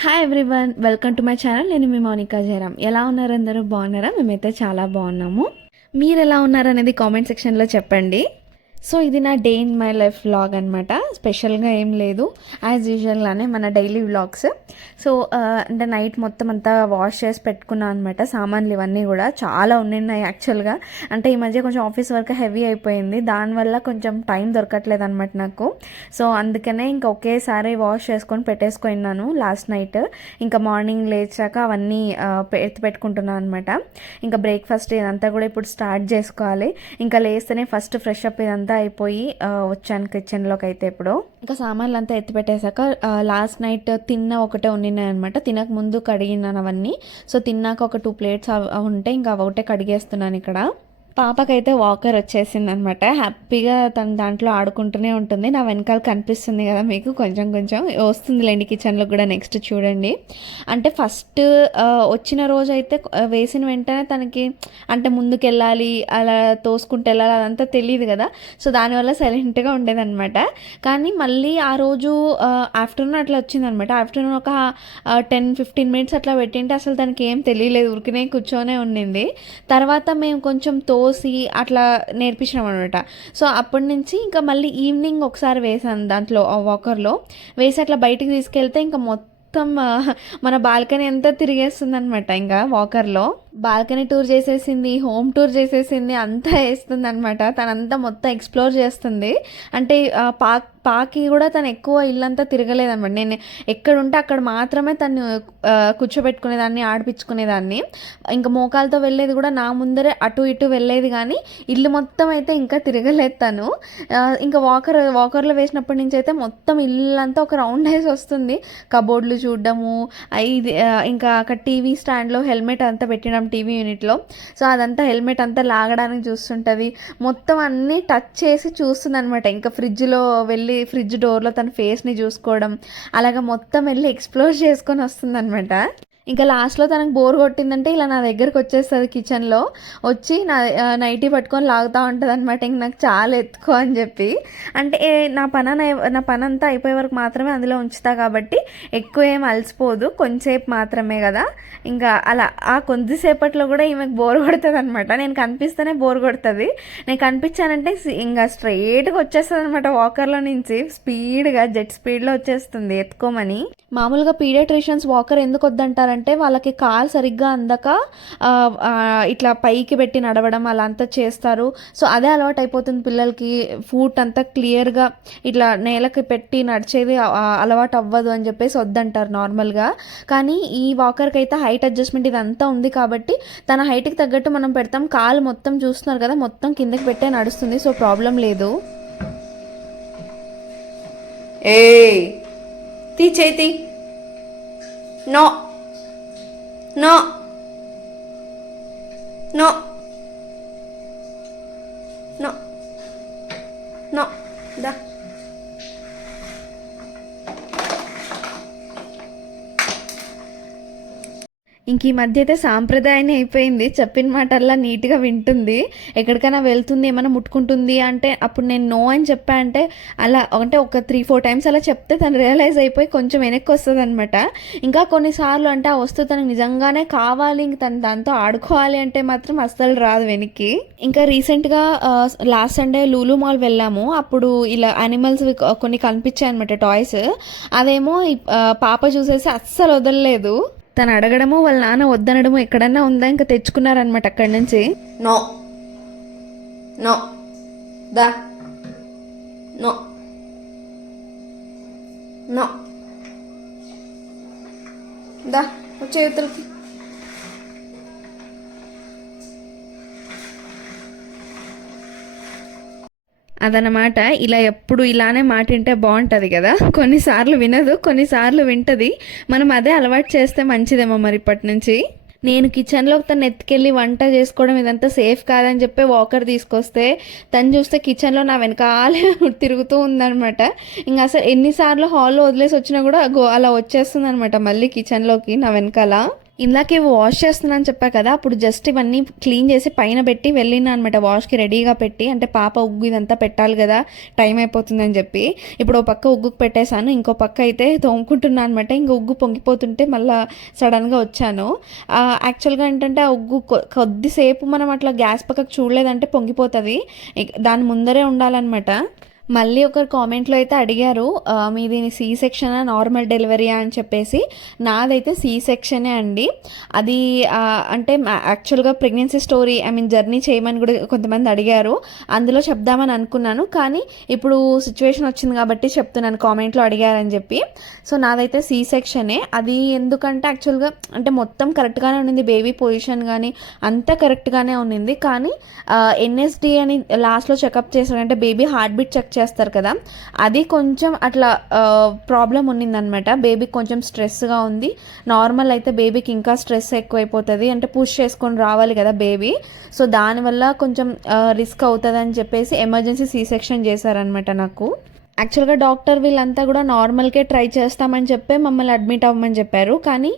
Hi everyone welcome to my channel నేను మీ మౌనికా జయరామ్ ఎలా ఉన్నారు అందరూ? బాగున్నారా? మేమైతే చాలా బాగున్నాము. మీరు ఎలా ఉన్నారు అనేది కామెంట్ సెక్షన్లో చెప్పండి. సో ఇది నా day in my life vlog అనమాట స్పెషల్గా ఏం లేదు. యాజ్ యూజువల్గానే మన డైలీ వ్లాగ్స్. సో అంటే నైట్ మొత్తం అంతా వాష్ చేసి పెట్టుకున్నాను అనమాట సామాన్లు ఇవన్నీ కూడా చాలా ఉన్నాయి యాక్చువల్గా. అంటే ఈ మధ్య కొంచెం ఆఫీస్ వర్క్ హెవీ అయిపోయింది. దానివల్ల కొంచెం టైం దొరకట్లేదు అనమాట నాకు. సో అందుకనే ఇంకా ఒకేసారి వాష్ చేసుకొని పెట్టేసుకున్నాను లాస్ట్ నైట్. ఇంకా మార్నింగ్ లేచాక అవన్నీ ఎత్తి పెట్టుకుంటున్నాను అనమాట ఇంకా బ్రేక్ఫాస్ట్ ఇదంతా కూడా ఇప్పుడు స్టార్ట్ చేసుకోవాలి. ఇంకా లేస్తేనే ఫస్ట్ ఫ్రెష్ అప్ ఇదంతా అయిపోయి వచ్చాను కిచెన్లోకి అయితే ఇప్పుడు. ఇంకా సామాన్లు అంతా ఎత్తి పెట్టేశాక లాస్ట్ నైట్ తిన్న ఒకటే ఉండినాయనమాట అనమాట తినక ముందు కడిగినాను అవన్నీ సో తిన్నాక ఒక టూ ప్లేట్స్ ఉంటే ఇంకా అవి ఒకటే కడిగేస్తున్నాను ఇక్కడ పాపకైతే వాకర్ వచ్చేసింది అనమాట హ్యాపీగా తను దాంట్లో ఆడుకుంటూనే ఉంటుంది. నా వెనకాల కనిపిస్తుంది కదా మీకు. కొంచెం కొంచెం వస్తుందిలేండి కిచెన్లో కూడా నెక్స్ట్ చూడండి. అంటే ఫస్ట్ వచ్చిన రోజు అయితే వేసిన వెంటనే తనకి అంటే ముందుకెళ్ళాలి అలా తోసుకుంటూ వెళ్ళాలి అదంతా తెలియదు కదా. సో దానివల్ల సైలెంట్గా ఉండేదన్నమాట కానీ మళ్ళీ ఆ రోజు ఆఫ్టర్నూన్ అట్లా వచ్చిందనమాట. ఆఫ్టర్నూన్ ఒక టెన్ ఫిఫ్టీన్ మినిట్స్ అట్లా పెట్టింటే అసలు తనకి ఏం తెలియలేదు. ఉరికినే కూర్చొనే ఉండింది. తర్వాత మేము కొంచెం తో పోసి అట్లా నేర్పించినాం అనమాట సో అప్పటి నుంచి ఇంకా మళ్ళీ ఈవినింగ్ ఒకసారి వేసాను దాంట్లో ఆ వాకర్లో. వేసి అట్లా బయటికి తీసుకెళ్తే ఇంకా మొత్తం మన బాల్కనీ అంతా తిరిగేస్తుంది అనమాట ఇంకా వాకర్లో. బాల్కనీ టూర్ చేసేసింది హోమ్ టూర్ చేసేసింది అంతా వేస్తుంది అనమాట తనంతా మొత్తం ఎక్స్ప్లోర్ చేస్తుంది. అంటే పాక్ పాకి కూడా తను ఎక్కువ ఇల్లంతా తిరగలేదన్నమాట. నేను ఎక్కడుంటే అక్కడ మాత్రమే తను కూర్చోబెట్టుకునేదాన్ని ఆడిపించుకునేదాన్ని. ఇంకా మోకాలతో వెళ్ళేది కూడా నా ముందరే అటు ఇటు వెళ్ళేది కానీ ఇల్లు మొత్తం అయితే ఇంకా తిరగలేదు తను. ఇంకా వాకర్ వాకర్లో వేసినప్పటి నుంచి అయితే మొత్తం ఇల్లంతా ఒక రౌండ్ వేసి వస్తుంది. కబోర్డ్లు చూడడము ఇది ఇంకా అక్కడ టీవీ స్టాండ్లో హెల్మెట్ అంతా పెట్టడం టీవీ యూనిట్లో. సో అదంతా హెల్మెట్ అంతా లాగడానికి చూస్తుంటుంది. మొత్తం అన్నీ టచ్ చేసి చూస్తుంది అనమాట ఇంకా ఫ్రిడ్జ్లో వెళ్ళి ఫ్రిడ్జ్ డోర్లో తన ఫేస్ని చూసుకోవడం అలాగా మొత్తం వెళ్ళి ఎక్స్ప్లోర్ చేసుకొని వస్తుంది అనమాట ఇంకా లాస్ట్లో తనకు బోర్ కొట్టిందంటే ఇలా నా దగ్గరకు వచ్చేస్తుంది కిచెన్లో వచ్చి నా నైటీ పట్టుకొని లాగుతూ ఉంటుంది అనమాట ఇంక నాకు చాలా ఎత్తుకో అని చెప్పి. అంటే ఏ, నా పని నా పని అంతా అయిపోయే వరకు మాత్రమే అందులో ఉంచుతా కాబట్టి ఎక్కువ ఏం అలసిపోదు. కొంచెంసేపు మాత్రమే కదా. ఇంకా అలా ఆ కొద్దిసేపట్లో కూడా ఈమెకు బోర్ కొడుతుంది అనమాట నేను కనిపిస్తేనే బోర్ కొడుతుంది. నేను కనిపించానంటే ఇంకా స్ట్రైట్గా వచ్చేస్తుంది అనమాట వాకర్లో నుంచి. స్పీడ్గా జెట్ స్పీడ్లో వచ్చేస్తుంది. ఎత్తుకోమని. మామూలుగా పీడియాట్రిషియన్స్ వాకర్ ఎందుకు వద్దంటారంటే వాళ్ళకి కాలు సరిగ్గా అందక ఇట్లా పైకి పెట్టి నడవడం అలా అంతా చేస్తారు. సో అదే అలవాటు అయిపోతుంది పిల్లలకి. ఫూట్ అంతా క్లియర్గా ఇట్లా నేలకి పెట్టి నడిచేది అలవాటు అవ్వదు అని చెప్పేసి వద్దంటారు నార్మల్గా. కానీ ఈ వాకర్కి అయితే హైట్ అడ్జస్ట్మెంట్ ఇదంతా ఉంది కాబట్టి తన హైట్కి తగ్గట్టు మనం పెడతాం. కాలు మొత్తం చూస్తున్నారు కదా మొత్తం కిందకి పెట్టే నడుస్తుంది. సో ప్రాబ్లం లేదు. ఏ తీ. చేతి no. No no no no దా ఇంక ఈ మధ్య అయితే సాంప్రదాయం అయిపోయింది. చెప్పిన మాటల్లా నీట్గా వింటుంది. ఎక్కడికైనా వెళ్తుంది ఏమైనా ముట్టుకుంటుంది అంటే అప్పుడు నేను నో అని చెప్పా అంటే అలా అంటే ఒక త్రీ ఫోర్ టైమ్స్ అలా చెప్తే తను రియలైజ్ అయిపోయి కొంచెం వెనక్కి వస్తుంది అనమాట ఇంకా కొన్నిసార్లు అంటే ఆ వస్తువు తనకు నిజంగానే కావాలి ఇంక తను దాంతో ఆడుకోవాలి అంటే మాత్రం అస్సలు రాదు వెనక్కి. ఇంకా రీసెంట్గా లాస్ట్ సండే లూలు మాల్ వెళ్ళాము. అప్పుడు ఇలా యానిమల్స్ కొన్ని కనిపించాయి అనమాట టాయ్స్. అదేమో పాప చూసేసి అస్సలు వదలలేదు. తను అడగడము వాళ్ళ నాన్న వద్దనడము ఎక్కడన్నా ఉందా? ఇంకా తెచ్చుకున్నారనమాట అక్కడి నుంచి. నో. నో. దా. నో. నో. దా వచ్చే యువతలకి అదనమాట ఇలా ఎప్పుడు ఇలానే మాట వింటే బాగుంటుంది కదా. కొన్నిసార్లు వినదు కొన్నిసార్లు వింటది. మనం అదే అలవాటు చేస్తే మంచిదేమో మరి ఇప్పటి నుంచి నేను కిచెన్లో తను ఎత్తుకెళ్ళి వంట చేసుకోవడం ఇదంతా సేఫ్ కాదని చెప్పి వాకర్ తీసుకొస్తే తను చూస్తే కిచెన్లో నా వెనకాలే తిరుగుతూ ఉందనమాట ఇంకా అసలు ఎన్నిసార్లు హాల్లో వదిలేసి వచ్చినా కూడా గో అలా వచ్చేస్తుంది అనమాట మళ్ళీ కిచెన్లోకి నా వెనకాల. ఇందాక ఇవి వాష్ చేస్తున్నాను చెప్పా కదా అప్పుడు జస్ట్ ఇవన్నీ క్లీన్ చేసి పైన పెట్టి వెళ్ళినా అనమాట వాష్కి రెడీగా పెట్టి అంటే పాప ఉగ్గు ఇదంతా పెట్టాలి కదా టైం అయిపోతుందని చెప్పి. ఇప్పుడు ఓ పక్క ఉగ్గుకు పెట్టేశాను ఇంకో పక్క అయితే తోముకుంటున్నాను అనమాట ఇంక ఉగ్గు పొంగిపోతుంటే మళ్ళీ సడన్గా వచ్చాను. యాక్చువల్గా ఏంటంటే ఆ ఉగ్గు కొద్దిసేపు మనం అట్లా గ్యాస్ పక్కకు చూడలేదంటే పొంగిపోతుంది. దాని ముందరే ఉండాలన్నమాట. మళ్ళీ ఒకరు కామెంట్లో అయితే అడిగారు మీది సి సెక్షనా నార్మల్ డెలివరీయా అని చెప్పేసి. నాదైతే సి సెక్షనే అండి. అది అంటే యాక్చువల్గా pregnancy story I mean journey చేయమని కూడా కొంతమంది అడిగారు. అందులో చెప్దామని అనుకున్నాను. కానీ ఇప్పుడు సిచ్యువేషన్ వచ్చింది కాబట్టి చెప్తున్నాను కామెంట్లో అడిగారని చెప్పి. సో నాదైతే సి సెక్షనే అది ఎందుకంటే యాక్చువల్గా అంటే మొత్తం కరెక్ట్గానే ఉండింది బేబీ పొజిషన్ కానీ అంతా కరెక్ట్గానే ఉండింది కానీ ఎన్ఎస్డి అని లాస్ట్లో చెకప్ చేశారు అంటే బేబీ హార్ట్ బీట్ చెక్ చేస్తారు కదా. అది కొంచెం అట్లా ప్రాబ్లం ఉన్నిందనమాట. బేబీకి కొంచెం స్ట్రెస్గా ఉంది. నార్మల్ అయితే బేబీకి ఇంకా స్ట్రెస్ ఎక్కువైపోతుంది అంటే పుష్ చేసుకొని రావాలి కదా బేబీ సో దానివల్ల కొంచెం రిస్క్ అవుతుందని చెప్పేసి ఎమర్జెన్సీ సీ సెక్షన్ చేశారనమాట నాకు. యాక్చువల్గా డాక్టర్ వీళ్ళంతా కూడా నార్మల్కే ట్రై చేస్తామని చెప్పి మమ్మల్ని అడ్మిట్ అవ్వమని చెప్పారు. కానీ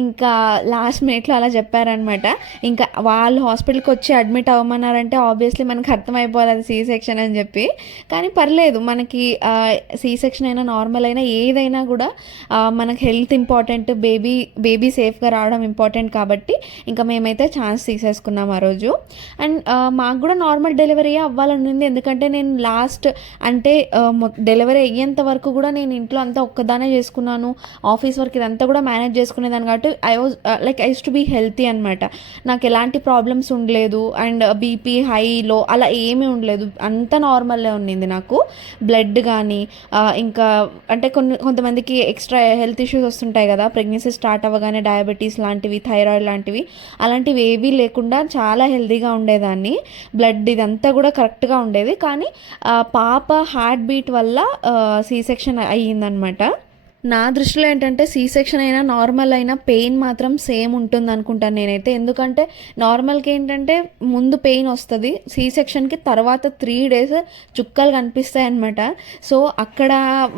ఇంకా లాస్ట్ మినిట్లో అలా చెప్పారనమాట ఇంకా వాళ్ళు హాస్పిటల్కి వచ్చి అడ్మిట్ అవ్వమన్నారంటే ఆబ్వియస్లీ మనకు అర్థమైపోవాలి అది సీ సెక్షన్ అని చెప్పి. కానీ పర్లేదు మనకి సీ సెక్షన్ అయినా నార్మల్ అయినా ఏదైనా కూడా మనకు హెల్త్ ఇంపార్టెంట్ బేబీ బేబీ సేఫ్గా రావడం ఇంపార్టెంట్ కాబట్టి ఇంకా మేమైతే ఛాన్స్ తీసేసుకున్నాం ఆ రోజు. అండ్ మాకు కూడా నార్మల్ డెలివరీ అవ్వాలని ఉంది. ఎందుకంటే నేను లాస్ట్ అంటే డెలివరీ అయ్యేంత వరకు కూడా నేను ఇంట్లో అంతా ఒక్కదానే చేసుకున్నాను. ఆఫీస్ వర్క్ ఇదంతా కూడా మేనేజ్ చేసుకునేదాన్ని కాబట్టి I was like ice to be healthy అనమాట నాకు ఎలాంటి ప్రాబ్లమ్స్ ఉండలేదు. అండ్ బీపీ హై లో అలా ఏమీ ఉండలేదు. అంతా నార్మల్లే ఉండింది నాకు. బ్లడ్ కానీ ఇంకా అంటే కొన్ని కొంతమందికి ఎక్స్ట్రా హెల్త్ ఇష్యూస్ వస్తుంటాయి కదా. ప్రెగ్నెన్సీ స్టార్ట్ అవ్వగానే డయాబెటీస్ లాంటివి థైరాయిడ్ లాంటివి అలాంటివి ఏవీ లేకుండా చాలా హెల్తీగా ఉండేదాన్ని. బ్లడ్ ఇదంతా కూడా కరెక్ట్గా ఉండేది. కానీ పాప హార్ట్ బీట్ వల్ల సీ సెక్షన్ అయ్యిందనమాట. నా దృష్టిలో ఏంటంటే సీ సెక్షన్ అయినా నార్మల్ అయినా పెయిన్ మాత్రం సేమ్ ఉంటుంది అనుకుంటాను నేనైతే. ఎందుకంటే నార్మల్కి ఏంటంటే ముందు పెయిన్ వస్తుంది. సీ సెక్షన్కి తర్వాత త్రీ డేస్ చుక్కలు కనిపిస్తాయి అనమాట సో అక్కడ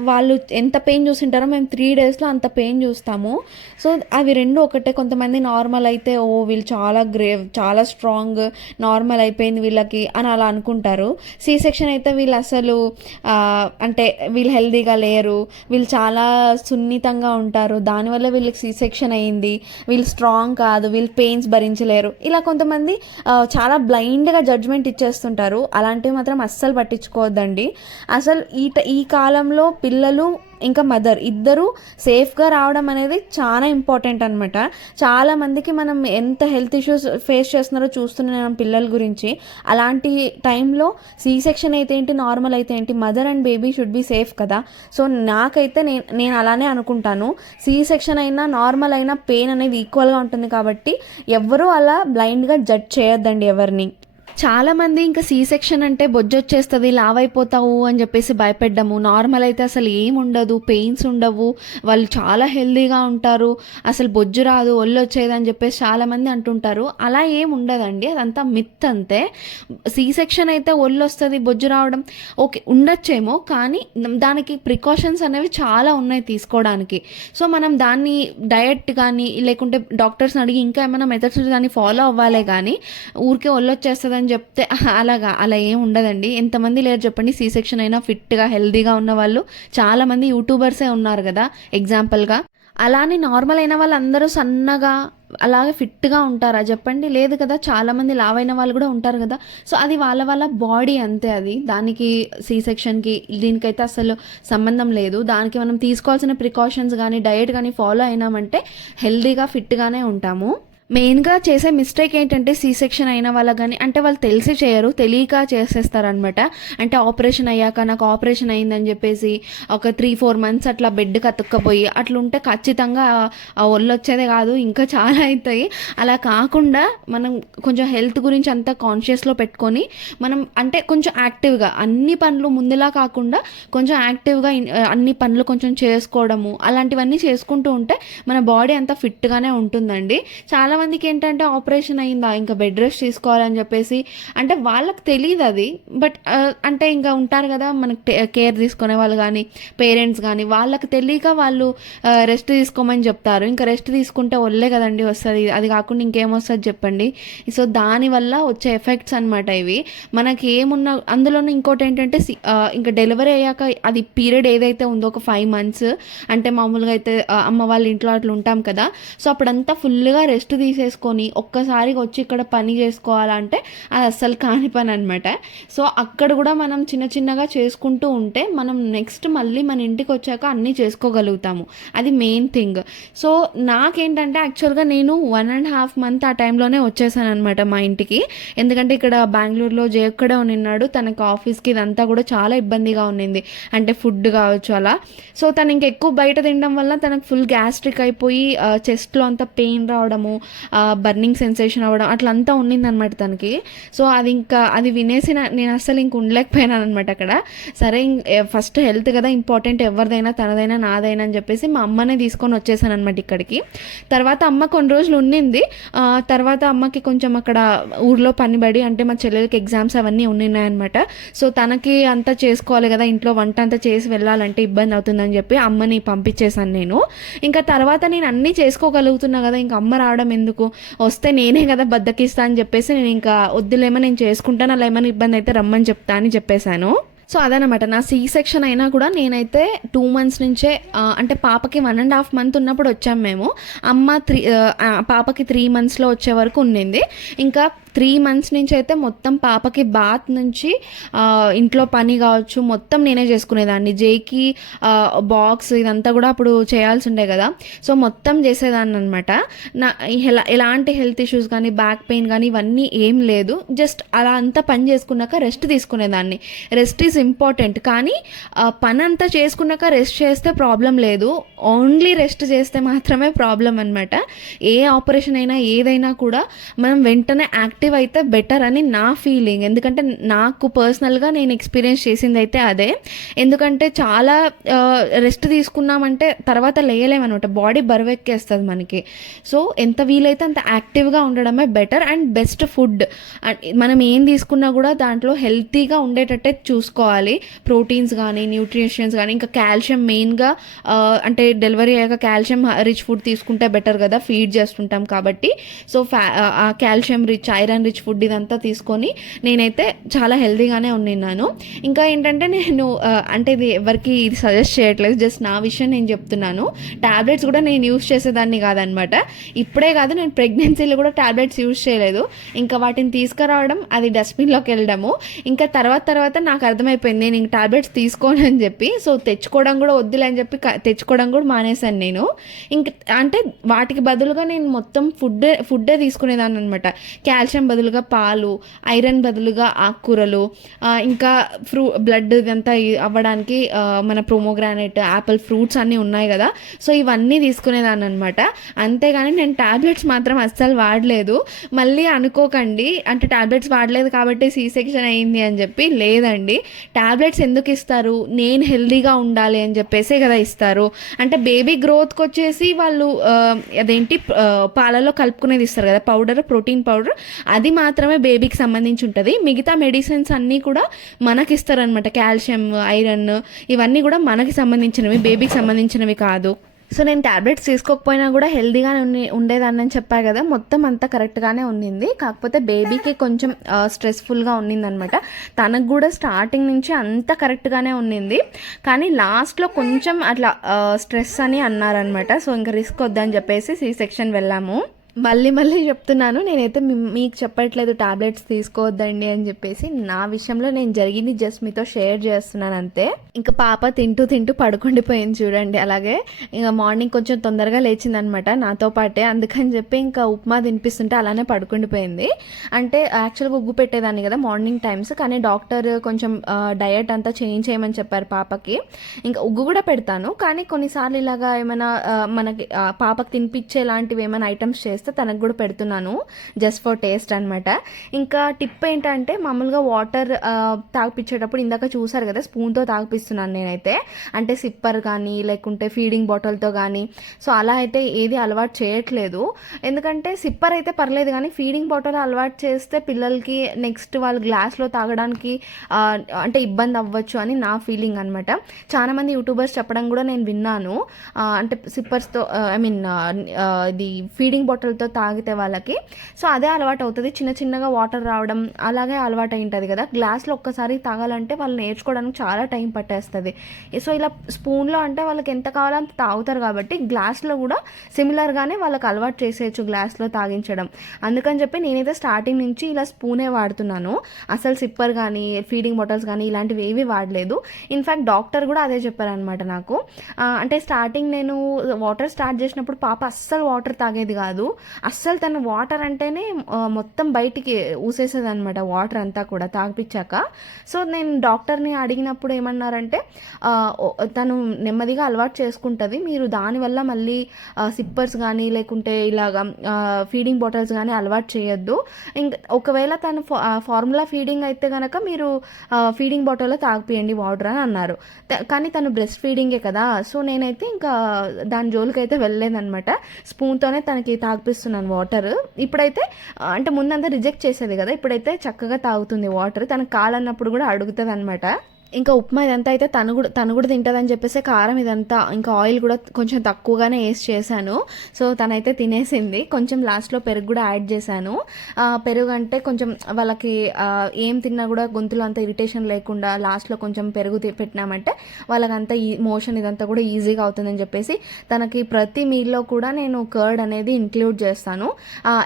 వాళ్ళు ఎంత పెయిన్ చూసింటారో మేము త్రీ డేస్లో అంత పెయిన్ చూస్తాము. సో అవి రెండు ఒకటే. కొంతమంది నార్మల్ అయితే ఓ వీళ్ళు చాలా గ్రేవ్ చాలా స్ట్రాంగ్ నార్మల్ అయిపోయింది వీళ్ళకి అని అలా అనుకుంటారు. సీ సెక్షన్ అయితే వీళ్ళు అసలు అంటే వీళ్ళు హెల్దీగా లేరు. వీళ్ళు చాలా సున్నితంగా ఉంటారు. దానివల్ల వీళ్ళకి సి సెక్షన్ అయ్యింది వీళ్ళు స్ట్రాంగ్ కాదు. వీళ్ళు పెయిన్స్ భరించలేరు. ఇలా కొంతమంది చాలా బ్లైండ్గా జడ్జ్మెంట్ ఇచ్చేస్తుంటారు. అలాంటివి మాత్రం అస్సలు పట్టించుకోవద్దండి. అసలు ఈ ఈ కాలంలో పిల్లలు ఇంకా మదర్ ఇద్దరు సేఫ్గా రావడం అనేది చాలా ఇంపార్టెంట్ అనమాట చాలా మందికి మనం ఎంత హెల్త్ ఇష్యూస్ ఫేస్ చేస్తున్నారో చూస్తున్నాం పిల్లల గురించి. అలాంటి టైంలో సీ సెక్షన్ అయితే ఏంటి నార్మల్ అయితే ఏంటి mother and baby should be safe కదా. సో నాకైతే నేను నేను అలానే అనుకుంటాను. సీ సెక్షన్ అయినా నార్మల్ అయినా పెయిన్ అనేది ఈక్వల్గా ఉంటుంది కాబట్టి ఎవ్వరూ అలా బ్లైండ్గా జడ్జ్ చేయొద్దండి ఎవరిని. చాలా మంది ఇంకా సీ సెక్షన్ అంటే బొజ్జొచ్చేస్తుంది లావైపోతావు లావ్ అయిపోతావు అని చెప్పేసి భయపెడ్డము. నార్మల్ అయితే అసలు ఏం ఉండదు పెయిన్స్ ఉండవు. వాళ్ళు చాలా హెల్దీగా ఉంటారు. అసలు బొజ్జు రాదు ఒళ్ళు వచ్చేది అని చెప్పేసి చాలా మంది అంటుంటారు. అలా ఏం ఉండదండి అదంతా మిత్ అంతే. సీ సెక్షన్ అయితే ఒళ్ళు వస్తుంది బొజ్జు రావడం ఓకే ఉండొచ్చేమో కానీ దానికి ప్రికాషన్స్ అనేవి చాలా ఉన్నాయి తీసుకోవడానికి. సో మనం దాన్ని డయట్ కానీ లేకుంటే డాక్టర్స్ని అడిగి ఇంకా ఏమైనా మెథడ్స్ దాన్ని ఫాలో అవ్వాలి కానీ ఊరికే ఒళ్ళు వచ్చేస్తుంది అని చెప్తే అలాగా అలా ఏం ఉండదండి. ఎంతమంది లేరు చెప్పండి. సీ సెక్షన్ అయినా ఫిట్గా హెల్దీగా ఉన్న వాళ్ళు. చాలామంది యూట్యూబర్సే ఉన్నారు కదా ఎగ్జాంపుల్గా. అలానే నార్మల్ అయిన వాళ్ళందరూ సన్నగా అలాగే ఫిట్గా ఉంటారా చెప్పండి. లేదు కదా చాలామంది లావైన వాళ్ళు కూడా ఉంటారు కదా. సో అది వాళ్ళ వాళ్ళ బాడీ అంతే అది. దానికి సీ సెక్షన్కి దీనికైతే అసలు సంబంధం లేదు. దానికి మనం తీసుకోవాల్సిన ప్రికాషన్స్ కానీ డయట్ కానీ ఫాలో అయినామంటే హెల్దీగా ఫిట్గానే ఉంటాము. మెయిన్గా చేసే మిస్టేక్ ఏంటంటే సీ సెక్షన్ అయిన వాళ్ళ కానీ అంటే వాళ్ళు తెలిసి చేయరు తెలియక చేసేస్తారనమాట అంటే ఆపరేషన్ అయ్యాక నాకు ఆపరేషన్ అయిందని చెప్పేసి ఒక త్రీ ఫోర్ మంత్స్ అట్లా బెడ్కి కతుక్కపోయి అట్లా ఉంటే ఖచ్చితంగా ఆ- ఒళ్ళు వచ్చేదే కాదు ఇంకా చాలా అవుతాయి. అలా కాకుండా మనం కొంచెం హెల్త్ గురించి అంతా కాన్షియస్లో పెట్టుకొని మనం అంటే కొంచెం యాక్టివ్గా అన్ని పనులు ముందులా కాకుండా కొంచెం యాక్టివ్గా అన్ని పనులు కొంచెం చేసుకోవడము అలాంటివన్నీ చేసుకుంటూ ఉంటే మన బాడీ అంతా ఫిట్గానే ఉంటుందండి. చాలా చాలామందికి ఏంటంటే ఆపరేషన్ అయిందా ఇంకా బెడ్ రెస్ట్ తీసుకోవాలని చెప్పేసి అంటే వాళ్ళకి తెలియదు అది బట్ అంటే ఇంకా ఉంటారు కదా మనకి కేర్ తీసుకునే వాళ్ళు కానీ పేరెంట్స్ కానీ వాళ్ళకి తెలియక వాళ్ళు రెస్ట్ తీసుకోమని చెప్తారు. ఇంకా రెస్ట్ తీసుకుంటే ఒళ్ళే కదండి వస్తుంది. అది కాకుండా ఇంకేమొస్తుంది చెప్పండి. సో దానివల్ల వచ్చే ఎఫెక్ట్స్ అనమాట ఇవి. మనకి ఏమున్నా అందులోనూ ఇంకోటి ఏంటంటే సి- ఇంకా డెలివరీ అయ్యాక అది పీరియడ్ ఏదైతే ఉందో ఒక ఫైవ్ మంత్స్ అంటే మామూలుగా అయితే అమ్మ వాళ్ళ ఇంట్లో అట్లా ఉంటాం కదా సో అప్పుడంతా ఫుల్గా రెస్ట్ తీసేసుకొని ఒక్కసారిగా వచ్చి ఇక్కడ పని చేసుకోవాలంటే అది అస్సలు కాని పని అనమాట సో అక్కడ కూడా మనం చిన్న చిన్నగా చేసుకుంటూ ఉంటే మనం నెక్స్ట్ మళ్ళీ మన ఇంటికి వచ్చాక అన్నీ చేసుకోగలుగుతాము. అది మెయిన్ థింగ్ సో నాకేంటంటే యాక్చువల్గా నేను వన్ అండ్ హాఫ్ మంత్ ఆ టైంలోనే వచ్చేసాను అనమాట మా ఇంటికి. ఎందుకంటే ఇక్కడ బెంగళూరులో జే ఉన్నాడు. తనకు ఆఫీస్కి ఇదంతా కూడా చాలా ఇబ్బందిగా ఉన్నింది. అంటే ఫుడ్ కావచ్చు అలా. సో తను ఇంకా ఎక్కువ బయట తినడం వల్ల తనకు ఫుల్ గ్యాస్ట్రిక్ అయిపోయి చెస్ట్లో అంత పెయిన్ రావడము బర్నింగ్ సెన్సేషన్ అవ్వడం అట్లా అంతా అనమాట తనకి. సో అది ఇంకా అది వినేసి నేను అస్సలు ఇంక ఉండలేకపోయినాను అనమాట అక్కడ. సరే ఫస్ట్ హెల్త్ కదా ఇంపార్టెంట్ ఎవరిదైనా తనదైనా నాదైనా అని చెప్పేసి మా అమ్మనే తీసుకొని వచ్చేసాను అనమాట ఇక్కడికి. తర్వాత అమ్మ కొన్ని రోజులు ఉండింది తర్వాత అమ్మకి కొంచెం అక్కడ ఊర్లో పనిబడి అంటే మా చెల్లెలకి ఎగ్జామ్స్ అవన్నీ ఉన్నాయన్నమాట సో తనకి అంతా చేసుకోవాలి కదా ఇంట్లో వంట అంతా చేసి వెళ్ళాలంటే ఇబ్బంది అవుతుందని చెప్పి అమ్మని పంపించేశాను నేను. ఇంకా తర్వాత నేను అన్నీ చేసుకోగలుగుతున్నా కదా ఇంకా అమ్మ రావడం ఎందుకు? వస్తే నేనే కదా బద్దకిస్తా అని చెప్పేసి నేను ఇంకా వద్దులేమో నేను చేసుకుంటాను అలా ఏమైనా ఇబ్బంది అయితే రమ్మని చెప్తా అని చెప్పేశాను. సో అదనమాట నా సీ సెక్షన్ అయినా కూడా నేనైతే టూ మంత్స్ నుంచే అంటే పాపకి వన్ అండ్ హాఫ్ మంత్ ఉన్నప్పుడు వచ్చాము మేము. అమ్మ త్రీ పాపకి త్రీ మంత్స్లో వచ్చే వరకు ఉండింది. ఇంకా త్రీ మంత్స్ నుంచి అయితే మొత్తం పాపకి బాత్ నుంచి ఇంట్లో పని కావచ్చు మొత్తం నేనే చేసుకునేదాన్ని. జేకి బాక్స్ ఇదంతా కూడా అప్పుడు చేయాల్సి ఉండే కదా. సో మొత్తం చేసేదాన్ని అనమాట నా ఎలా ఎలాంటి హెల్త్ ఇష్యూస్ కానీ బ్యాక్ పెయిన్ కానీ ఇవన్నీ ఏం లేదు. జస్ట్ అలా అంతా పని చేసుకున్నాక రెస్ట్ తీసుకునేదాన్ని. Rest is important. కానీ పని అంతా చేసుకున్నాక రెస్ట్ చేస్తే ప్రాబ్లం లేదు. ఓన్లీ రెస్ట్ చేస్తే మాత్రమే ప్రాబ్లం అనమాట ఏ ఆపరేషన్ అయినా ఏదైనా కూడా మనం వెంటనే యాక్టివ్ అయితే బెటర్ అని నా ఫీలింగ్ ఎందుకంటే నాకు పర్సనల్గా నేను ఎక్స్పీరియన్స్ చేసింది అయితే అదే. ఎందుకంటే చాలా రెస్ట్ తీసుకున్నామంటే తర్వాత లేయలేమన్నమాట. బాడీ బరువెక్కేస్తుంది మనకి. సో ఎంత వీలైతే అంత యాక్టివ్గా ఉండడమే బెటర్ అండ్ బెస్ట్ ఫుడ్ మనం ఏం తీసుకున్నా కూడా దాంట్లో హెల్తీగా ఉండేటట్టే చూసుకోవాలి. ప్రోటీన్స్ కానీ న్యూట్రిషన్స్ కానీ ఇంకా కాల్షియం మెయిన్గా అంటే డెలివరీ అయ్యాక కాల్షియం రిచ్ ఫుడ్ తీసుకుంటే బెటర్ కదా. ఫీడ్ చేస్తుంటాం కాబట్టి. సో ఫ్యా calcium rich iron rich food ఇదంతా తీసుకొని నేనైతే చాలా హెల్దీగానే ఉన్నాను ఇంకా ఏంటంటే నేను అంటే ఇది ఎవరికి ఇది సజెస్ట్ చేయట్లేదు జస్ట్ నా విషయం నేను చెప్తున్నాను. టాబ్లెట్స్ కూడా నేను యూస్ చేసేదాన్ని కాదనమాట. ఇప్పుడే కాదు నేను ప్రెగ్నెన్సీలో కూడా టాబ్లెట్స్ యూస్ చేయలేదు. ఇంకా వాటిని తీసుకురావడం అది డస్ట్బిన్లోకి వెళ్ళడము. ఇంకా తర్వాత తర్వాత నాకు అర్థమైపోయింది నేను ఇంక టాబ్లెట్స్ తీసుకోను అని చెప్పి. సో తెచ్చుకోవడం కూడా వద్దులే అని చెప్పి తెచ్చుకోవడం కూడా మానేశాను నేను. ఇంక అంటే వాటికి బదులుగా నేను మొత్తం ఫుడ్ ఫుడ్డే తీసుకునేదాన్ని అనమాట. కాల్షియం బదులుగా పాలు ఐరన్ బదులుగా ఆకుకూరలు ఇంకా ఫ్రూ బ్లడ్ ఇదంతా అవ్వడానికి మన ప్రోమోగ్రానైట్ యాపిల్ ఫ్రూట్స్ అన్నీ ఉన్నాయి కదా. సో ఇవన్నీ తీసుకునేదాన్ని అనమాట అంతేగాని నేను ట్యాబ్లెట్స్ మాత్రం అస్సలు వాడలేదు. మళ్ళీ అనుకోకండి అంటే ట్యాబ్లెట్స్ వాడలేదు కాబట్టి సీ సెక్షన్ అయింది అని చెప్పి లేదండి. ట్యాబ్లెట్స్ ఎందుకు ఇస్తారు? నేను హెల్దీగా ఉండాలి అని చెప్పేసే కదా ఇస్తారు. అంటే బేబీ గ్రోత్కి వచ్చేసి వాళ్ళు అదేంటి పాలలో కలుపుకునేది ఇస్తారు కదా పౌడర్ ప్రోటీన్ పౌడర్. అది మాత్రమే బేబీకి సంబంధించి ఉంటుంది. మిగతా మెడిసిన్స్ అన్నీ కూడా మనకి ఇస్తారనమాట కాల్షియం ఐరన్ ఇవన్నీ కూడా మనకి సంబంధించినవి బేబీకి సంబంధించినవి కాదు. సో నేను ట్యాబ్లెట్స్ తీసుకోకపోయినా కూడా హెల్దీగానే ఉన్ని ఉండేదాన్ని అని చెప్పా కదా మొత్తం అంతా కరెక్ట్గానే ఉన్నింది కాకపోతే బేబీకి కొంచెం స్ట్రెస్ఫుల్గా ఉన్నిందనమాట తనకు కూడా స్టార్టింగ్ నుంచి అంతా కరెక్ట్గానే ఉన్నింది కానీ లాస్ట్లో కొంచెం అట్లా స్ట్రెస్ అని అన్నారనమాట సో ఇంకా రిస్క్ వద్దని చెప్పేసి సి సెక్షన్ వెళ్ళాము. మళ్ళీ మళ్ళీ చెప్తున్నాను నేనైతే మీకు చెప్పట్లేదు టాబ్లెట్స్ తీసుకోవద్దండి అని చెప్పేసి నా విషయంలో నేను జరిగింది జస్ట్ మీతో షేర్ చేస్తున్నాను అంతే ఇంకా పాప తింటూ తింటూ పడుకుండిపోయింది చూడండి అలాగే. ఇంకా మార్నింగ్ కొంచెం తొందరగా లేచింది అనమాట నాతో పాటే అందుకని చెప్పి ఇంకా ఉప్మా తినిపిస్తుంటే అలానే పడుకుండిపోయింది. అంటే యాక్చువల్గా ఉగ్గు పెట్టేదాన్ని కదా మార్నింగ్ టైమ్స్ కానీ డాక్టర్ కొంచెం డయట్ అంతా చేంజ్ చేయమని చెప్పారు పాపకి. ఇంకా ఉగ్గు కూడా పెడతాను కానీ కొన్నిసార్లు ఇలాగా ఏమైనా మనకి పాపకి తినిపించే లాంటివి ఏమైనా ఐటమ్స్ చేస్తే చేస్తే తనకు కూడా పెడుతున్నాను జస్ట్ ఫర్ టేస్ట్ అనమాట ఇంకా టిప్ ఏంటంటే మామూలుగా వాటర్ తాగిపించేటప్పుడు ఇందాక చూసారు కదా స్పూన్తో తాగిపిస్తున్నాను నేనైతే. అంటే సిప్పర్ కానీ లేకుంటే ఫీడింగ్ బాటిల్తో కానీ సో అలా అయితే ఏది అలవాటు చేయట్లేదు. ఎందుకంటే సిప్పర్ అయితే పర్లేదు కానీ ఫీడింగ్ బాటిల్ అలవాటు చేస్తే పిల్లలకి నెక్స్ట్ వాళ్ళు గ్లాస్లో తాగడానికి అంటే ఇబ్బంది అవ్వచ్చు అని నా ఫీలింగ్ అనమాట చాలా మంది యూట్యూబర్స్ చెప్పడం కూడా నేను విన్నాను. అంటే సిప్పర్స్తో ఐ మీన్ ఇది ఫీడింగ్ బాటిల్ బాటిల్తో తాగితే వాళ్ళకి. సో అదే అలవాటు అవుతుంది చిన్న చిన్నగా వాటర్ రావడం అలాగే అలవాటు అయి ఉంటుంది కదా. గ్లాస్లో ఒక్కసారి తాగాలంటే వాళ్ళు నేర్చుకోవడానికి చాలా టైం పట్టేస్తుంది. సో ఇలా స్పూన్లో అంటే వాళ్ళకి ఎంత కావాలో అంత తాగుతారు కాబట్టి గ్లాస్లో కూడా సిమిలర్గానే వాళ్ళకి అలవాటు చేసేయచ్చు గ్లాస్లో తాగించడం. అందుకని చెప్పి నేనైతే స్టార్టింగ్ నుంచి ఇలా స్పూనే వాడుతున్నాను. అసలు సిప్పర్ కానీ ఫీడింగ్ బాటిల్స్ కానీ ఇలాంటివి ఏవి వాడలేదు. ఇన్ఫ్యాక్ట్ డాక్టర్ కూడా అదే చెప్పారనమాట నాకు. అంటే స్టార్టింగ్ నేను వాటర్ స్టార్ట్ చేసినప్పుడు పాప అస్సలు వాటర్ తాగేది కాదు. అస్సలు తను వాటర్ అంటేనే మొత్తం బయటికి ఊసేసేది అనమాట వాటర్ అంతా కూడా తాగిపించాక సో నేను డాక్టర్ని అడిగినప్పుడు ఏమన్నారంటే తను నెమ్మదిగా అలవాటు చేసుకుంటుంది మీరు దానివల్ల మళ్ళీ సిప్పర్స్ కానీ లేకుంటే ఇలాగా ఫీడింగ్ బాటిల్స్ కానీ అలవాటు చేయొద్దు. ఇంకా ఒకవేళ తను ఫార్ములా ఫీడింగ్ అయితే కనుక మీరు ఫీడింగ్ బాటిల్లో తాగిపియండి వాటర్ అని అన్నారు. కానీ తను బ్రెస్ట్ ఫీడింగే కదా సో నేనైతే ఇంకా దాని జోలికి అయితే వెళ్ళలేదనమాట స్పూన్తోనే తనకి తాగి తాగిపిస్తున్నాను వాటర్. ఇప్పుడైతే అంటే ముందంతా రిజెక్ట్ చేసేది కదా ఇప్పుడైతే చక్కగా తాగుతుంది వాటర్. తనకు కాలన్నప్పుడు కూడా అడుగుతుంది అనమాట ఇంకా ఉప్మా ఇదంతా అయితే తను కూడా తను కూడా తింటుందని చెప్పేసి కారం ఇదంతా ఇంకా ఆయిల్ కూడా కొంచెం తక్కువగానే వేసి చేశాను. సో తనైతే తినేసింది. కొంచెం లాస్ట్లో పెరుగు కూడా యాడ్ చేశాను. పెరుగు అంటే కొంచెం వాళ్ళకి ఏం తిన్నా కూడా గొంతులో అంత ఇరిటేషన్ లేకుండా లాస్ట్లో కొంచెం పెరుగు తి- పెట్టినామంటే వాళ్ళకంతా ఈ మోషన్ ఇదంతా కూడా ఈజీగా అవుతుందని చెప్పేసి తనకి ప్రతి మీల్లో కూడా నేను కర్డ్ అనేది ఇంక్లూడ్ చేస్తాను.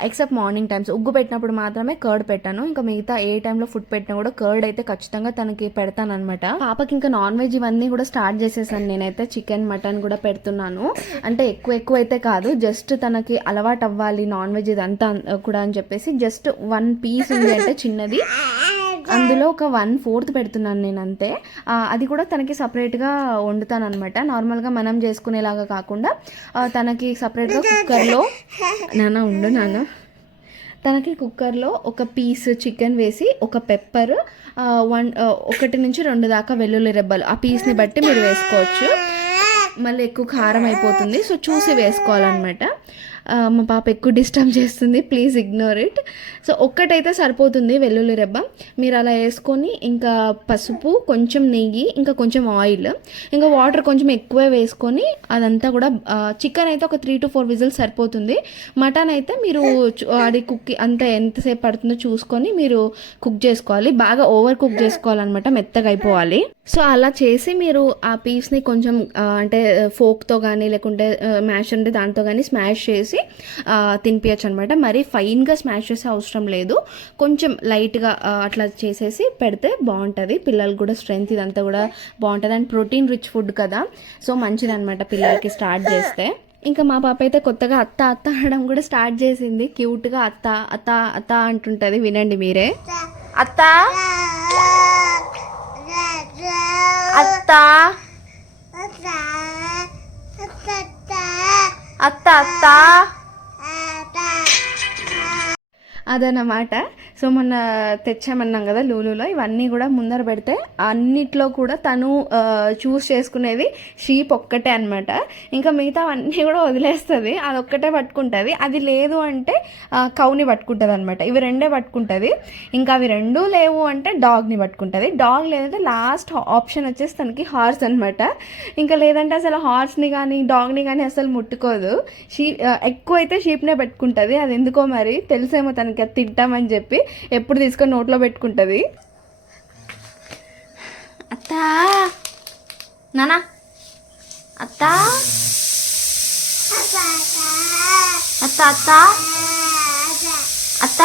Except morning times. ఉగ్గు పెట్టినప్పుడు మాత్రమే కర్డ్ పెట్టాను. ఇంకా మిగతా ఏ టైంలో ఫుడ్ పెట్టినా కూడా కర్డ్ అయితే ఖచ్చితంగా తనకి పెడతాను అనమాట పాపకి ఇంకా నాన్ వెజ్ ఇవన్నీ కూడా స్టార్ట్ చేసేసాను. నేనైతే చికెన్ మటన్ కూడా పెడుతున్నాను. అంటే ఎక్కువ ఎక్కువ అయితే కాదు. జస్ట్ తనకి అలవాటు అవ్వాలి నాన్ వెజ్ ఇదంతా కూడా అని చెప్పేసి జస్ట్ వన్ పీస్ ఉంది అంటే చిన్నది. అందులో ఒక వన్ ఫోర్త్ పెడుతున్నాను నేను అంతే అది కూడా తనకి సపరేట్గా వండుతాను అనమాట నార్మల్గా మనం చేసుకునేలాగా కాకుండా తనకి సపరేట్గా కుక్కర్లో నాన్న ఉండు నాన్న. తనకి కుక్కర్లో ఒక పీస్ చికెన్ వేసి ఒక పెప్పర్ వన్ ఒకటి నుంచి రెండు దాకా వెల్లుల్లి రెబ్బలు. ఆ పీస్ని బట్టి మీరు వేసుకోవచ్చు. మళ్ళీ ఎక్కువ కారం అయిపోతుంది. సో చూసి వేసుకోవాలన్నమాట. మా పాప ఎక్కువ డిస్టర్బ్ చేస్తుంది. Please ignore it. సో ఒక్కటైతే సరిపోతుంది వెల్లుల్లి రెబ్బ. మీరు అలా వేసుకొని ఇంకా పసుపు కొంచెం నెయ్యి ఇంకా కొంచెం ఆయిల్ ఇంకా వాటర్ కొంచెం ఎక్కువే వేసుకొని అదంతా కూడా చికెన్ అయితే ఒక త్రీ టు ఫోర్ విజిల్స్ సరిపోతుంది. మటన్ అయితే మీరు అది కుక్ అంత ఎంతసేపు పడుతుందో చూసుకొని మీరు కుక్ చేసుకోవాలి. బాగా ఓవర్ కుక్ చేసుకోవాలన్నమాట. మెత్తగా అయిపోవాలి. సో అలా చేసి మీరు ఆ పీస్ని కొంచెం అంటే ఫోక్తో కానీ లేకుంటే మ్యాష్ అంటే దాంతో కానీ స్మాష్ చేసి తినిపించచ్చు అనమాట మరీ ఫైన్గా స్మాష్ చేసే అవసరం లేదు. కొంచెం లైట్గా అట్లా చేసేసి పెడితే బాగుంటుంది పిల్లలకు కూడా స్ట్రెంగ్త్ ఇదంతా కూడా బాగుంటుంది అండ్ ప్రోటీన్ రిచ్ ఫుడ్ కదా. సో మంచిది అనమాట పిల్లలకి స్టార్ట్ చేస్తే. ఇంకా మా పాప అయితే కొత్తగా అత్త అత్త అనడం కూడా స్టార్ట్ చేసింది. క్యూట్గా అత్త అత్త అత్త అంటుంటుంది. వినండి మీరే. అత్త! அத்தா. அத்தா. அத்தா அதை நான் மாட்டேன். సో మొన్న తెచ్చామన్నాం కదా లూలులో ఇవన్నీ కూడా ముందర పెడితే అన్నిట్లో కూడా తను చూస్ చేసుకునేది షీప్ ఒక్కటే అనమాట ఇంకా మిగతా అన్నీ కూడా వదిలేస్తుంది అది ఒక్కటే పట్టుకుంటుంది. అది లేదు అంటే కౌని పట్టుకుంటుంది అనమాట ఇవి రెండే పట్టుకుంటుంది. ఇంకా అవి రెండూ లేవు అంటే డాగ్ని పట్టుకుంటుంది. డాగ్ లేదంటే లాస్ట్ ఆప్షన్ వచ్చేసి తనకి హార్స్ అనమాట ఇంకా లేదంటే అసలు హార్స్ని కానీ డాగ్ని కానీ అసలు ముట్టుకోదు. షీ ఎక్కువ అయితే షీప్నే పెట్టుకుంటుంది. అది ఎందుకో మరి తెలుసేమో తనకి అది తింటామని చెప్పి. ఎప్పుడు తీసుకొని నోట్లో పెట్టుకుంటుంది? అత్త. నానా. అత్త. అత్త అత్త. అత్త.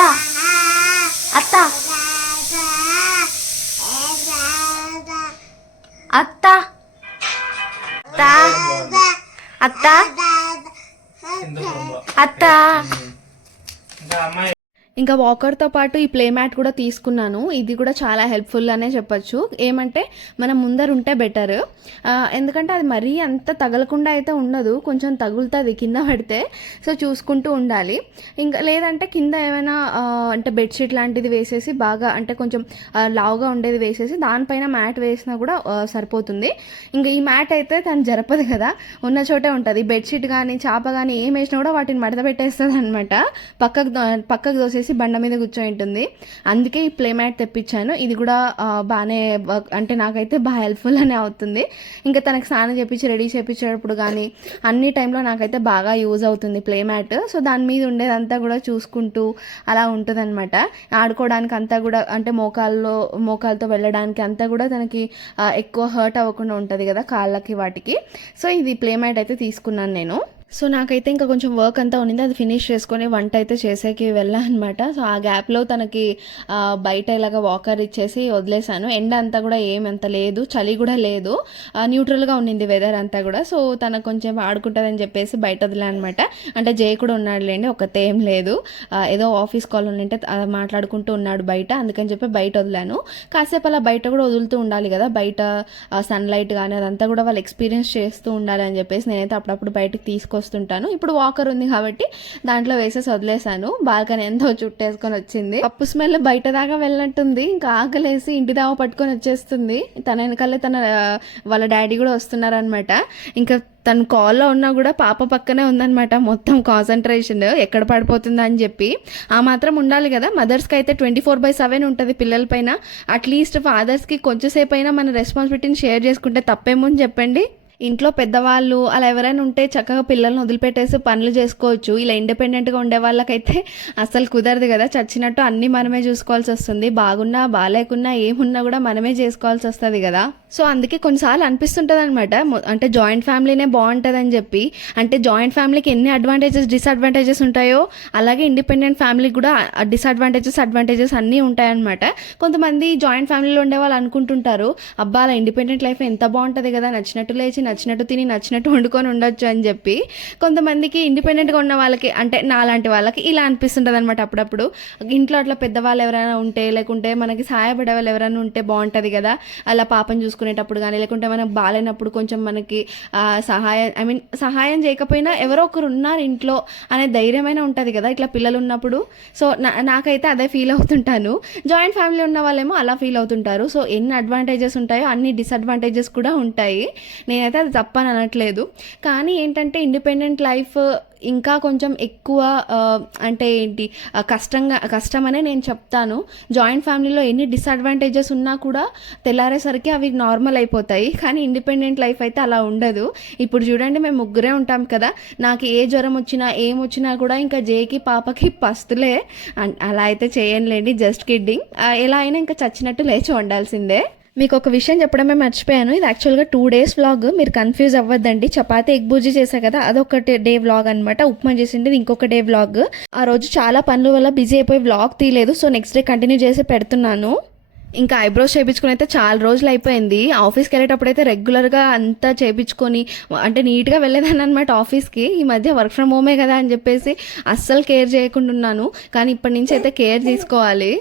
అత్త. అత్త. అత్త. అత్త. అత్త. ఇంకా వాకర్తో పాటు ఈ ప్లే మ్యాట్ కూడా తీసుకున్నాను. ఇది కూడా చాలా హెల్ప్ఫుల్ అనే చెప్పొచ్చు. ఏమంటే మనం ముందర ఉంటే బెటర్ ఎందుకంటే అది మరీ అంత తగలకుండా అయితే ఉండదు. కొంచెం తగులుతుంది కింద పడితే. సో చూసుకుంటూ ఉండాలి. ఇంకా లేదంటే కింద ఏమైనా అంటే బెడ్షీట్ లాంటిది వేసేసి బాగా అంటే కొంచెం లావుగా ఉండేది వేసేసి దానిపైన మ్యాట్ వేసినా కూడా సరిపోతుంది. ఇంకా ఈ మ్యాట్ అయితే తను జరపదు కదా. ఉన్న చోటే ఉంటుంది. బెడ్షీట్ కానీ చాప కానీ ఏం వేసినా కూడా వాటిని మడత పెట్టేస్తుంది అనమాట పక్కకు పక్కకు దోసేసి బండ మీద కూర్చొని ఉంటుంది అందుకే ఈ ప్లే మ్యాట్ తెప్పించాను. ఇది కూడా బాగానే అంటే నాకైతే బాగా హెల్ప్ఫుల్ అనే అవుతుంది. ఇంకా తనకు స్నానం చేపించి రెడీ చేపించేటప్పుడు కానీ అన్ని టైంలో నాకైతే బాగా యూజ్ అవుతుంది ప్లే మ్యాట్ సో దాని మీద ఉండేదంతా కూడా చూసుకుంటూ అలా ఉంటుంది అనమాట ఆడుకోవడానికి అంతా కూడా అంటే మోకాల్లో మోకాలతో వెళ్ళడానికి అంతా కూడా తనకి ఎక్కువ హర్ట్ అవ్వకుండా ఉంటుంది కదా కాళ్ళకి వాటికి. సో ఇది ప్లే మ్యాట్ అయితే తీసుకున్నాను నేను. సో నాకైతే ఇంకా కొంచెం వర్క్ అంతా ఉండింది. అది ఫినిష్ చేసుకొని వంట అయితే చేసేకి వెళ్ళానమాట అనమాట సో ఆ గ్యాప్లో తనకి బయట ఇలాగ వాకర్ ఇచ్చేసి వదిలేశాను. ఎండ అంతా కూడా ఏమంత లేదు. చలి కూడా లేదు. న్యూట్రల్గా ఉన్నింది వెదర్ అంతా కూడా. సో తనకు కొంచెం ఆడుకుంటుందని చెప్పేసి బయట వదిలేనమాట అంటే జయ కూడా ఉన్నాడులేండి ఒకతే ఏం లేదు. ఏదో ఆఫీస్ కాల్ ఉంటే మాట్లాడుకుంటూ ఉన్నాడు బయట. అందుకని చెప్పి బయట వదిలాను. కాసేపు అలా బయట కూడా వదులుతూ ఉండాలి కదా. బయట సన్లైట్ కానీ అదంతా కూడా వాళ్ళు ఎక్స్పీరియన్స్ చేస్తూ ఉండాలి అని చెప్పేసి నేనైతే అప్పుడప్పుడు బయటకు వస్తుంటాను. ఇప్పుడు వాకర్ ఉంది కాబట్టి దాంట్లో వేసేసి వదిలేశాను. బాల్కనీ ఎంతో చుట్టేసుకొని వచ్చింది. పప్పు స్మెల్ బయట దాకా వెళ్ళినట్టుంది. ఇంకా ఆకలేసి ఇంటి దాకా పట్టుకొని వచ్చేస్తుంది. తన వెనకాలే తన వాళ్ళ డాడీ కూడా వస్తున్నారనమాట ఇంకా తను కాల్లో ఉన్నా కూడా పాప పక్కనే ఉందన్నమాట. మొత్తం కాన్సన్ట్రేషన్ ఎక్కడ పడిపోతుందా అని చెప్పి. ఆ మాత్రం ఉండాలి కదా. మదర్స్కి అయితే ట్వంటీ ఫోర్ బై సెవెన్ ఉంటుంది పిల్లల పైన. అట్లీస్ట్ ఫాదర్స్కి కొంచెంసేపు అయినా మన రెస్పాన్సిబిలిటీని షేర్ చేసుకుంటే తప్పేమో అని చెప్పండి. ఇంట్లో పెద్దవాళ్ళు అలా ఎవరైనా ఉంటే చక్కగా పిల్లల్ని వదిలిపెట్టేసి పనులు చేసుకోవచ్చు. ఇలా ఇండిపెండెంట్గా ఉండే వాళ్ళకైతే అసలు కుదరదు కదా. చచ్చినట్టు అన్నీ మనమే చూసుకోవాల్సి వస్తుంది. బాగున్నా బాగాలేకున్నా ఏమున్నా కూడా మనమే చేసుకోవాల్సి వస్తుంది కదా. సో అందుకే కొన్నిసార్లు అనిపిస్తుంటుంది అనమాట అంటే జాయింట్ ఫ్యామిలీనే బాగుంటుంది అని చెప్పి. అంటే జాయింట్ ఫ్యామిలీకి ఎన్ని అడ్వాంటేజెస్ డిసడ్వాంటేజెస్ ఉంటాయో అలాగే ఇండిపెండెంట్ ఫ్యామిలీకి కూడా డిసడ్వాంటేజెస్ అడ్వాంటేజెస్ అన్నీ ఉంటాయన్నమాట. కొంతమంది జాయింట్ ఫ్యామిలీలో ఉండే వాళ్ళు అనుకుంటుంటారు అబ్బా అలా ఇండిపెండెంట్ లైఫ్ ఎంత బాగుంటుంది కదా. నచ్చినట్టు లేచి నచ్చినట్టు తిని నచ్చినట్టు వండుకొని ఉండొచ్చు అని చెప్పి కొంతమందికి ఇండిపెండెంట్గా ఉన్న వాళ్ళకి అంటే నాలాంటి వాళ్ళకి ఇలా అనిపిస్తుంటుంది అనమాట అప్పుడప్పుడు. ఇంట్లో అట్లా పెద్దవాళ్ళు ఎవరైనా ఉంటే లేకుంటే మనకి సహాయపడే వాళ్ళు ఎవరైనా ఉంటే బాగుంటుంది కదా. అలా పాపం చూసుకునేటప్పుడు కానీ లేకుంటే మనకు బాగాలేనప్పుడు కొంచెం మనకి సహాయం ఐ మీన్ సహాయం చేయకపోయినా ఎవరో ఒకరు ఉన్నారు ఇంట్లో అనే ధైర్యమైన ఉంటుంది కదా ఇట్లా పిల్లలు ఉన్నప్పుడు. సో నా నాకైతే అదే ఫీల్ అవుతుంటాను. జాయింట్ ఫ్యామిలీ ఉన్న వాళ్ళేమో అలా ఫీల్ అవుతుంటారు. సో ఎన్ని అడ్వాంటేజెస్ ఉంటాయో అన్ని డిసడ్వాంటేజెస్ కూడా ఉంటాయి. నేనైతే అది తప్పని అనట్లేదు. కానీ ఏంటంటే ఇండిపెండెంట్ లైఫ్ ఇంకా కొంచెం ఎక్కువ అంటే ఏంటి కష్టంగా కష్టమనే నేను చెప్తాను. జాయింట్ ఫ్యామిలీలో ఎన్ని డిసడ్వాంటేజెస్ ఉన్నా కూడా తెల్లారేసరికి అవి నార్మల్ అయిపోతాయి. కానీ ఇండిపెండెంట్ లైఫ్ అయితే అలా ఉండదు. ఇప్పుడు చూడండి మేము ముగ్గురే ఉంటాం కదా. నాకు ఏ జ్వరం వచ్చినా ఏం వచ్చినా కూడా ఇంకా జేకి పాపకి పస్తులే. అలా అయితే చేయనులేండి జస్ట్ కిడ్డింగ్. ఎలా అయినా ఇంకా చచ్చినట్టు లేచి ఉండాల్సిందే. మీకు ఒక విషయం చెప్పడమే మర్చిపోయాను. ఇది యాక్చువల్గా టూ డేస్ వ్లాగ్ మీరు కన్ఫ్యూజ్ అవ్వద్దండి. చపాతి ఎగ్ బుజ్జి చేశా కదా అదొక డే వ్లాగ్ అనమాట ఉప్మా చేసింది ఇంకొక డే వ్లాగ్ ఆ రోజు చాలా పనుల వల్ల బిజీ అయిపోయి వ్లాగ్ తీయలేదు. సో నెక్స్ట్ డే కంటిన్యూ చేసి పెడుతున్నాను. ఇంకా ఐబ్రోస్ చేయించుకుని అయితే చాలా రోజులు అయిపోయింది. ఆఫీస్కి వెళ్ళేటప్పుడు అయితే రెగ్యులర్గా అంతా చేయించుకొని అంటే నీట్గా వెళ్ళేదాన్ని అనమాట ఆఫీస్కి. ఈ మధ్య వర్క్ ఫ్రమ్ హోమే కదా అని చెప్పేసి అస్సలు కేర్ చేయకుండా ఉన్నాను. కానీ ఇప్పటి నుంచి అయితే కేర్ తీసుకోవాలి.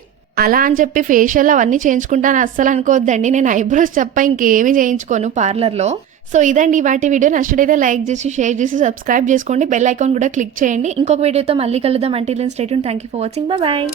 అలా అని చెప్పి ఫేషియల్ అవన్నీ చేయించుకుంటాను అస్సలు అనుకోవద్దండి. నేను ఐబ్రోస్ తప్ప ఇంకేమీ చేయించుకోను పార్లర్లో సో ఇదండి వాటి వీడియో నచ్చినట్టయితే లైక్ చేసి షేర్ చేసి సబ్స్క్రైబ్ చేసుకోండి. బెల్ ఐకాన్ కూడా క్లిక్ చేయండి. ఇంకొక వీడియోతో మళ్ళీ కలుద్దాం. అంటే state thank you for watching bye